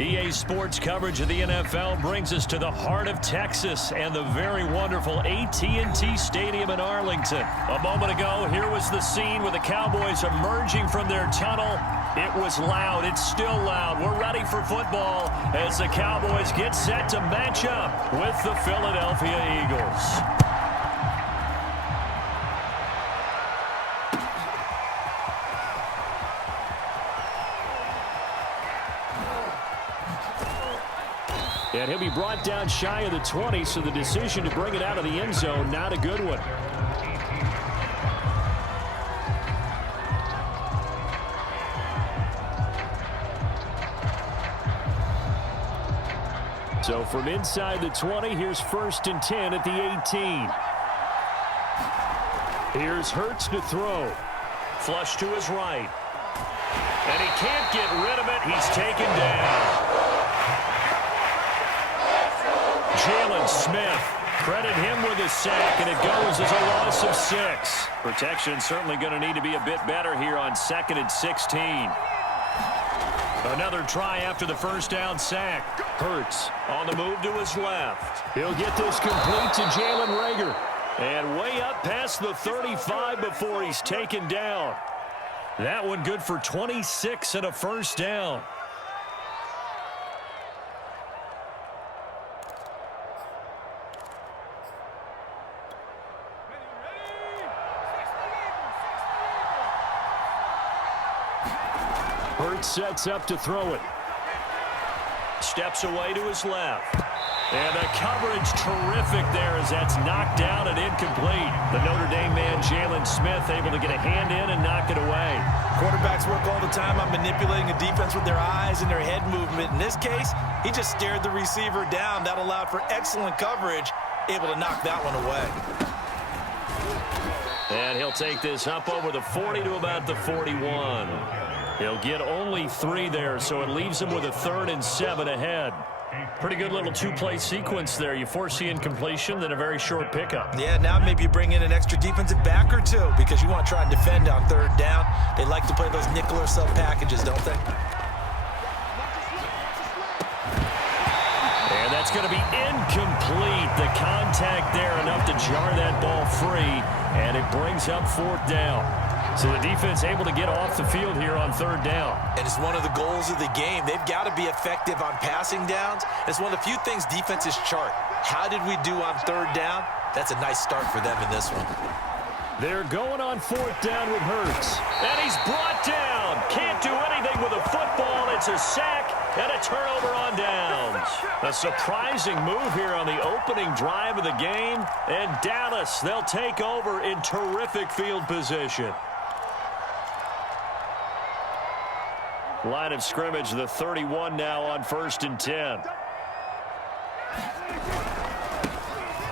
EA Sports coverage of the NFL brings us to the heart of Texas and the very wonderful AT&T Stadium in Arlington. A moment ago, here was the scene with the Cowboys emerging from their tunnel. It was loud. It's still loud. We're ready for football as the Cowboys get set to match up with the Philadelphia Eagles. And he'll be brought down shy of the 20, so the decision to bring it out of the end zone, not a good one. So from inside the 20, here's 1st and 10 at the 18. Here's Hurts to throw. Flush to his right. And he can't get rid of it. He's taken down. Jalen Smith, credit him with a sack, and it goes as a loss of 6. Protection certainly going to need to be a bit better here on 2nd and 16. Another try after the first down sack. Hurts on the move to his left. He'll get this complete to Jalen Reagor. And way up past the 35 before he's taken down. That one good for 26 and a first down. Hurts sets up to throw it. Steps away to his left. And the coverage terrific there as that's knocked down and incomplete. The Notre Dame man, Jalen Smith, able to get a hand in and knock it away. Quarterbacks work all the time on manipulating a defense with their eyes and their head movement. In this case, he just stared the receiver down. That allowed for excellent coverage, able to knock that one away. And he'll take this up over the 40 to about the 41. He'll get only 3 there, so it leaves him with a 3rd and 7 ahead. Pretty good little two-play sequence there. You force the incompletion, then a very short pickup. Yeah, now maybe you bring in an extra defensive back or two because you want to try and defend on 3rd down. They like to play those nickel or sub packages, don't they? And that's going to be incomplete. The contact there enough to jar that ball free, and it brings up 4th down. So the defense able to get off the field here on 3rd down. And it's one of the goals of the game. They've got to be effective on passing downs. It's one of the few things defenses chart. How did we do on 3rd down? That's a nice start for them in this one. They're going on 4th down with Hurts. And he's brought down. Can't do anything with a football. It's a sack and a turnover on downs. A surprising move here on the opening drive of the game. And Dallas, they'll take over in terrific field position. Line of scrimmage, the 31 now on 1st and 10.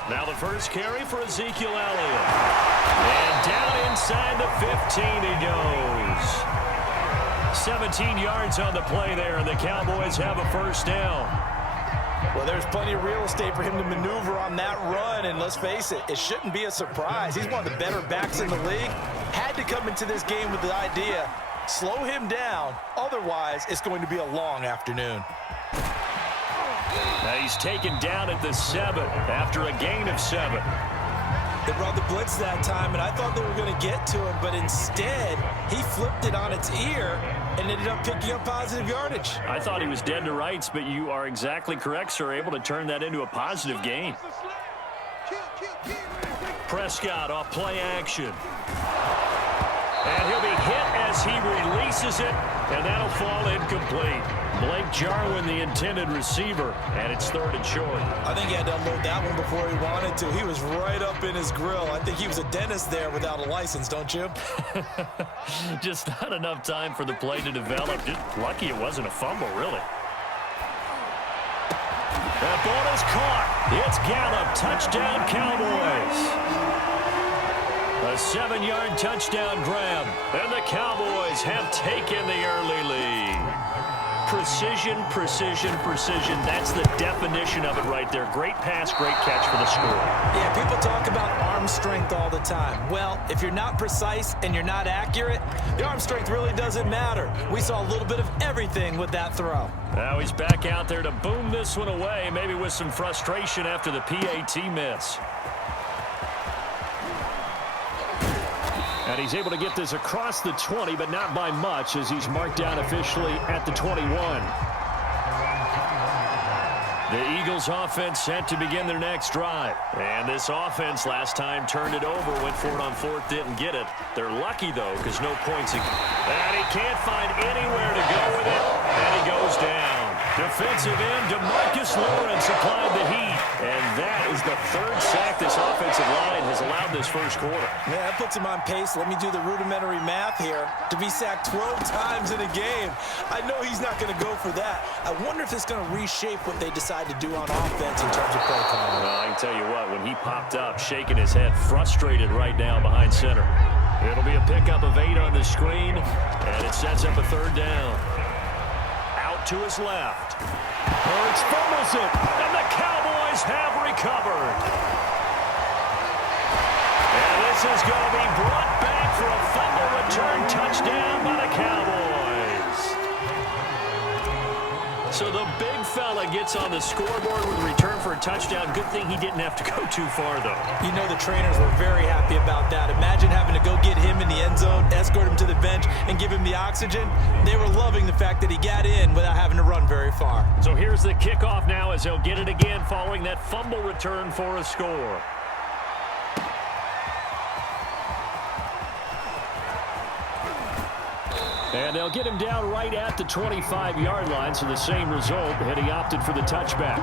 Now the first carry for Ezekiel Elliott. And down inside the 15 he goes. 17 yards on the play there, and the Cowboys have a 1st down. Well, there's plenty of real estate for him to maneuver on that run, and let's face it, it shouldn't be a surprise. He's one of the better backs in the league. Had to come into this game with the idea, slow him down, otherwise it's going to be a long afternoon. Now he's taken down at the 7 after a gain of 7. They brought the blitz that time, and I thought they were going to get to him, but instead he flipped it on its ear and ended up picking up positive yardage. I thought he was dead to rights, but you are exactly correct, sir, able to turn that into a positive gain. Prescott off play action. And he'll be hit as he releases it, and that'll fall incomplete. Blake Jarwin, the intended receiver, and it's 3rd and short. I think he had to unload that one before he wanted to. He was right up in his grill. I think he was a dentist there without a license, don't you? Just not enough time for the play to develop. Just lucky it wasn't a fumble, really. That ball is caught. It's Gallup. Touchdown, Cowboys. A 7-yard touchdown grab, and the Cowboys have taken the early lead. precision, precision, precision. That's the definition of it right there. Great pass, great catch for the score. Yeah, people talk about arm strength all the time. Well, if you're not precise and you're not accurate, the arm strength really doesn't matter. We saw a little bit of everything with that throw. Now he's back out there to boom this one away, maybe with some frustration after the PAT miss. And he's able to get this across the 20, but not by much, as he's marked down officially at the 21. The Eagles offense set to begin their next drive. And this offense last time turned it over, went for it on fourth, didn't get it. They're lucky, though, because no points. And he can't find anywhere to go with it, and he goes down. Defensive end, DeMarcus Lawrence applied the heat. And that is the third sack this offensive line has allowed this first quarter. Yeah, that puts him on pace. Let me do the rudimentary math here. To be sacked 12 times in a game, I know he's not going to go for that. I wonder if it's going to reshape what they decide to do on offense in terms of play calling. Well, I can tell you what, when he popped up, shaking his head, frustrated right now behind center. It'll be a pickup of 8 on the screen, and it sets up a third down. Out to his left. Hurts fumbles it, and the Cowboys have recovered. And this is going to be brought back for a fumble return touchdown by the Cowboys. So the big fella gets on the scoreboard with a return for a touchdown. Good thing he didn't have to go too far, though. You know the trainers were very happy about that. Imagine having to go get him in the end zone, escort him to the bench, and give him the oxygen. They were loving the fact that he got in without having to run very far. So here's the kickoff now as they'll get it again following that fumble return for a score. And they'll get him down right at the 25-yard line, so the same result, had he opted for the touchback.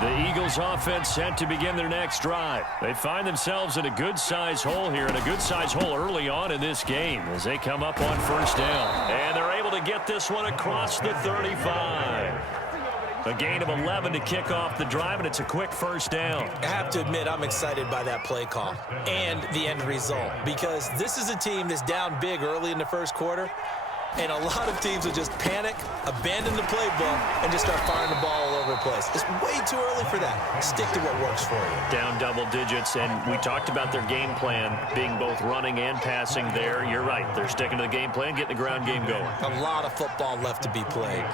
The Eagles offense set to begin their next drive. They find themselves in a good-sized hole here, and a good-sized hole early on in this game as they come up on first down. And they're able to get this one across the 35. A gain of 11 to kick off the drive, and it's a quick first down. I have to admit, I'm excited by that play call and the end result, because this is a team that's down big early in the first quarter, and a lot of teams will just panic, abandon the playbook, and just start firing the ball all over the place. It's way too early for that. Stick to what works for you. Down double digits, and we talked about their game plan being both running and passing there. You're right. They're sticking to the game plan, getting the ground game going. A lot of football left to be played.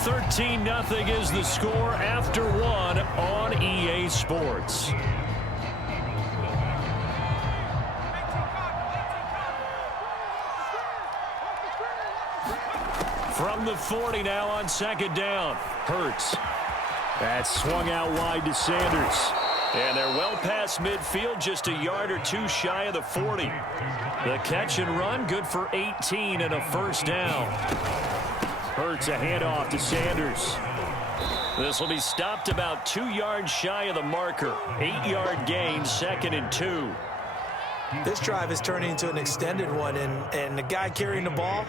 13-0 is the score after one on EA Sports. From the 40 now on second down. Hurts. That's swung out wide to Sanders. And they're well past midfield, just a yard or two shy of the 40. The catch and run, good for 18 and a first down. Hurts a handoff to Sanders. This will be stopped about 2 yards shy of the marker. 8-yard gain, 2nd and 2. This drive is turning into an extended one, and the guy carrying the ball,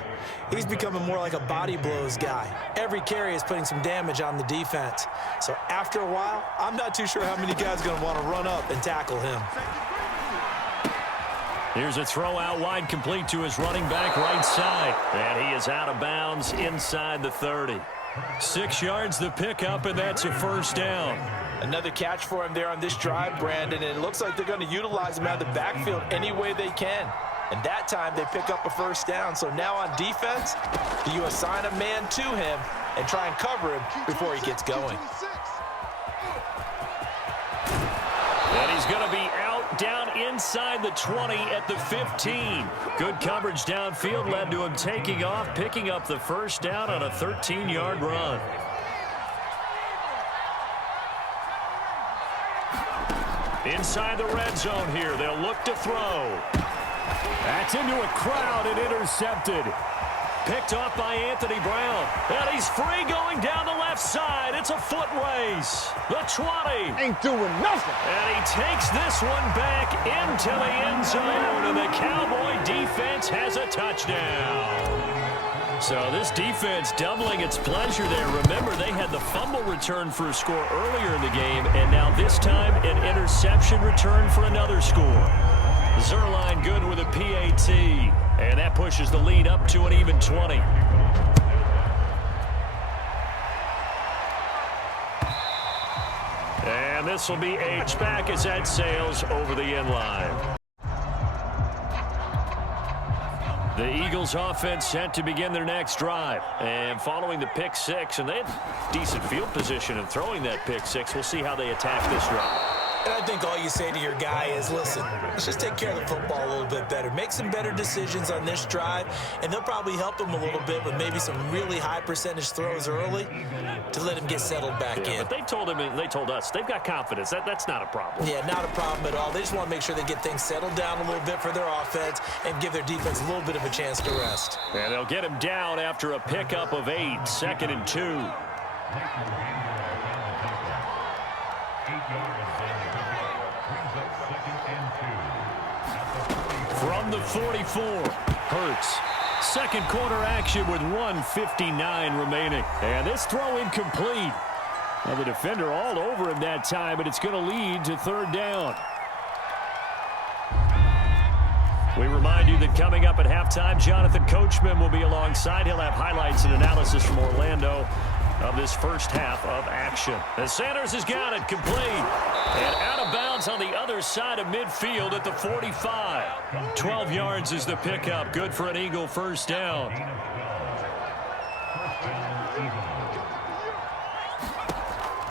he's becoming more like a body blows guy. Every carry is putting some damage on the defense. So after a while, I'm not too sure how many guys are going to want to run up and tackle him. Here's a throw out wide, complete to his running back right side. And he is out of bounds inside the 30. 6 yards the pickup, and that's a first down. Another catch for him there on this drive, Brandon, and it looks like they're going to utilize him out of the backfield any way they can. And that time they pick up a first down. So now on defense, do you assign a man to him and try and cover him before he gets going? And he's going to be out down inside the 20 at the 15. Good coverage downfield led to him taking off, picking up the first down on a 13-yard run. Inside the red zone here, they'll look to throw. That's into a crowd and intercepted. Picked off by Anthony Brown. And he's free going down the left side. It's a foot race. The 20. Ain't doing nothing. And he takes this one back into the end zone. And the Cowboy defense has a touchdown. So this defense doubling its pleasure there. Remember, they had the fumble return for a score earlier in the game, and now this time an interception return for another score. Zerline good with a PAT, and that pushes the lead up to an even 20. And this will be H back as that sails over the end line. The Eagles offense set to begin their next drive. And following the pick six, and they had decent field position in throwing that pick six. We'll see how they attack this drive. And I think all you say to your guy is, listen, let's just take care of the football a little bit better. Make some better decisions on this drive, and they'll probably help him a little bit with maybe some really high percentage throws early to let him get settled back in. But they told him, and they told us, they've got confidence. That's not a problem. Yeah, not a problem at all. They just want to make sure they get things settled down a little bit for their offense and give their defense a little bit of a chance to rest. And they'll get him down after a pickup of 8, 2nd and 2. From the 44, Hurts. Second quarter action with 1:59 remaining. And this throw incomplete. Now the defender all over him that time, but it's going to lead to 3rd down. We remind you that coming up at halftime, Jonathan Coachman will be alongside. He'll have highlights and analysis from Orlando of this first half of action. And Sanders has got it complete. And out of bounds on the other side of midfield at the 45. 12 yards is the pickup. Good for an Eagle first down.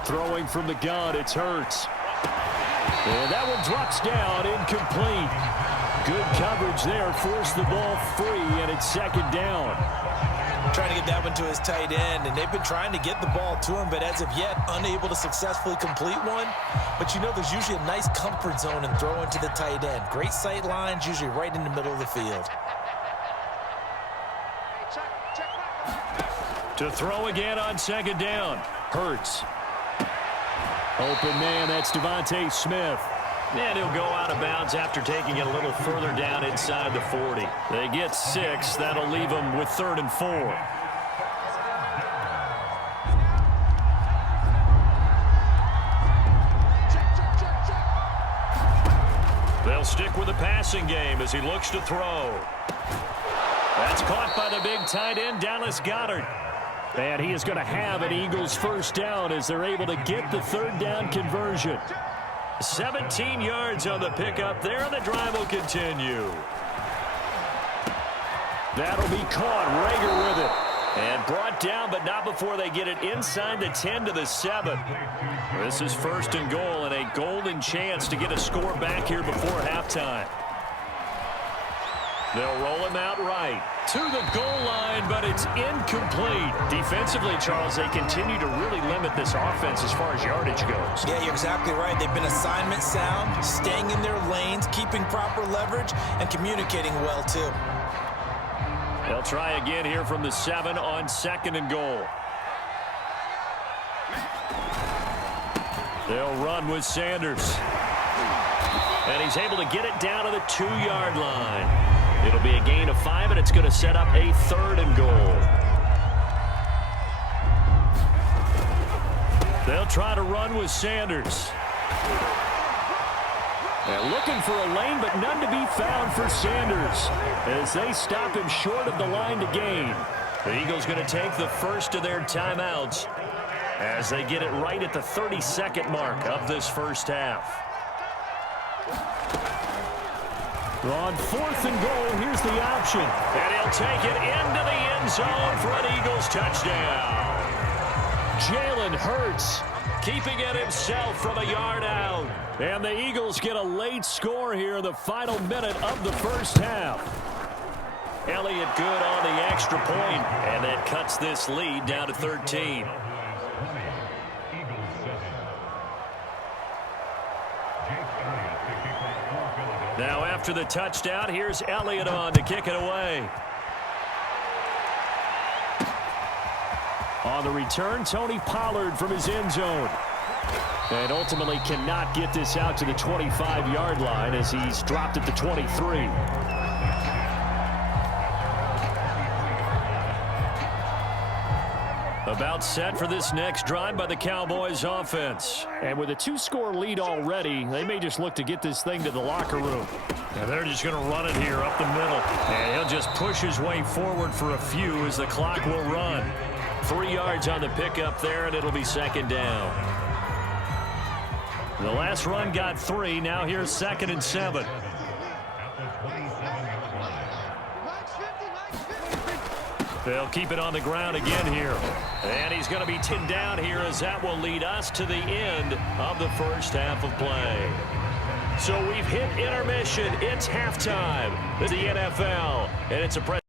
Throwing from the gun, it's Hurts. And that one drops down, incomplete. Good coverage there, forced the ball free, and it's 2nd down. Trying to get that one to his tight end, and they've been trying to get the ball to him, but as of yet, unable to successfully complete one. But you know, there's usually a nice comfort zone in throwing to the tight end. Great sight lines, usually right in the middle of the field. To throw again on 2nd down. Hurts. Open man, that's Devontae Smith. And he'll go out of bounds after taking it a little further down inside the 40. They get 6. That'll leave them with 3rd and 4. They'll stick with the passing game as he looks to throw. That's caught by the big tight end, Dallas Goedert. And he is going to have an Eagles first down as they're able to get the 3rd down conversion. 17 yards on the pickup there, and the drive will continue. That'll be caught. Rager with it. And brought down, but not before they get it inside the 10 to the 7. This is 1st and goal, and a golden chance to get a score back here before halftime. They'll roll him out right to the goal line, but it's incomplete. Defensively, Charles, they continue to really limit this offense as far as yardage goes. Yeah, you're exactly right. They've been assignment sound, staying in their lanes, keeping proper leverage, and communicating well, too. They'll try again here from the 7 on 2nd and goal. They'll run with Sanders. And he's able to get it down to the 2-yard line. It'll be a gain of 5, and it's going to set up a 3rd and goal. They'll try to run with Sanders. And looking for a lane, but none to be found for Sanders as they stop him short of the line to gain. The Eagles going to take the first of their timeouts as they get it right at the 32nd mark of this first half. On 4th and goal, here's the option. And he'll take it into the end zone for an Eagles touchdown. Jalen Hurts keeping it himself from a yard out. And the Eagles get a late score here in the final minute of the first half. Elliott good on the extra point, and that cuts this lead down to 13. Now after the touchdown, here's Elliott on to kick it away. On the return, Tony Pollard from his end zone. And ultimately cannot get this out to the 25-yard line as he's dropped at the 23. About set for this next drive by the Cowboys offense. And with a 2-score lead already, they may just look to get this thing to the locker room. And they're just going to run it here up the middle. And he'll just push his way forward for a few as the clock will run. 3 yards on the pickup there, and it'll be second down. The last run got 3. Now here's 2nd and 7. They'll keep it on the ground again here. And he's going to be pinned down here as that will lead us to the end of the first half of play. So we've hit intermission. It's halftime. This is the NFL, and it's a